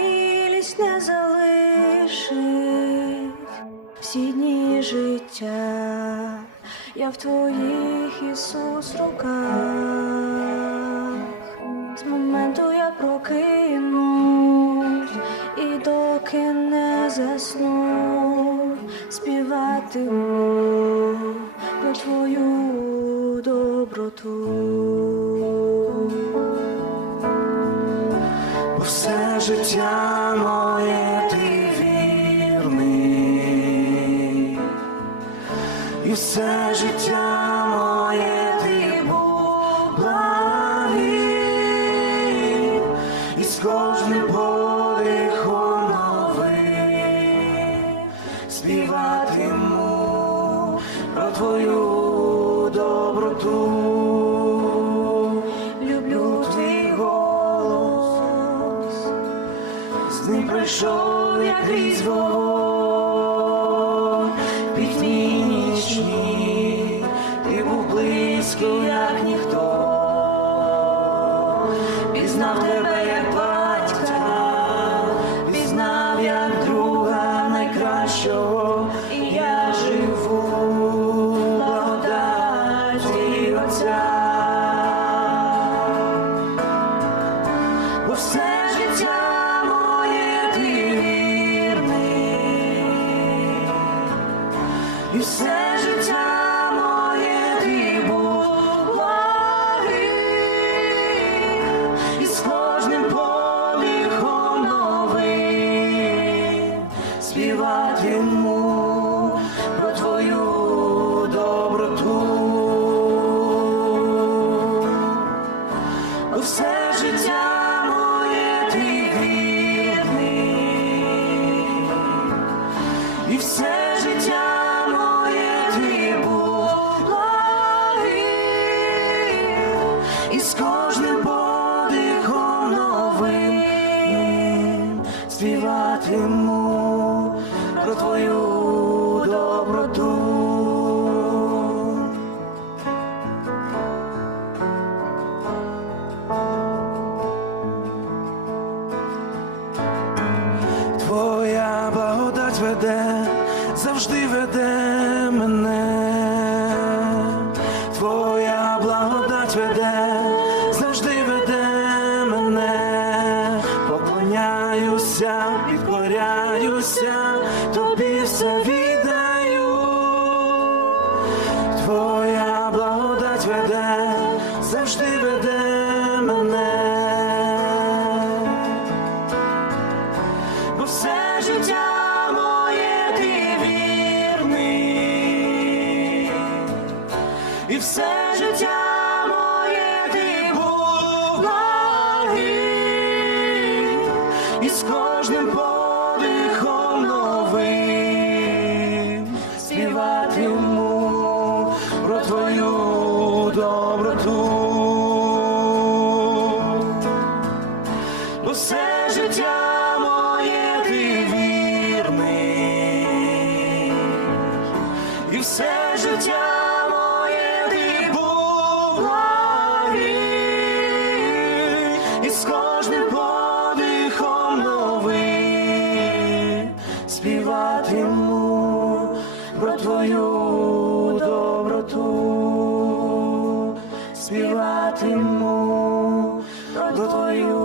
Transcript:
милість не залишить всі дні життя, я в твоїх Ісус руках, з моменту я прокинусь і доки не засну, співати про твою доброту. Життя моє ти вірний, і все життя моє ти був і з кожним подихом новим співатиму про твою доброту. З ним прийшов я крізь вогонь, все життя моє ти був і з кожним подихом новим співатиму про твою доброту. Твоя благодать веде, завжди веде мене. Твоя благодать веде, завжди веде мене. Поклоняюся, підкоряюся, тобі все віддаю. Твоя благодать веде, завжди веде і все життя моє ти був і з кожним подихом новим співатиму про твою доброту. Бо все життя все життя співатиму про твою доброту, співатиму про твою